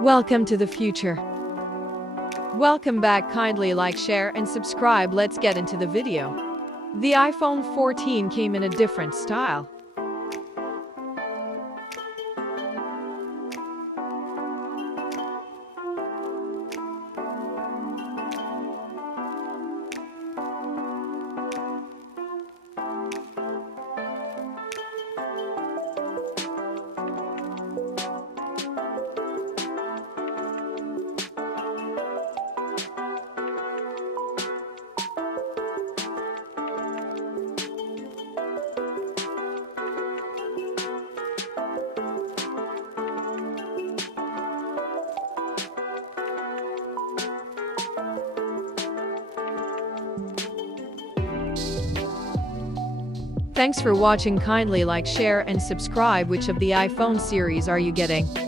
Welcome to the future. Welcome back. Kindly like, share, and subscribe. Let's get into the video. The iPhone 14 came in a different style. Thanks for watching. Kindly like, share, and subscribe. Which of the iPhone series are you getting?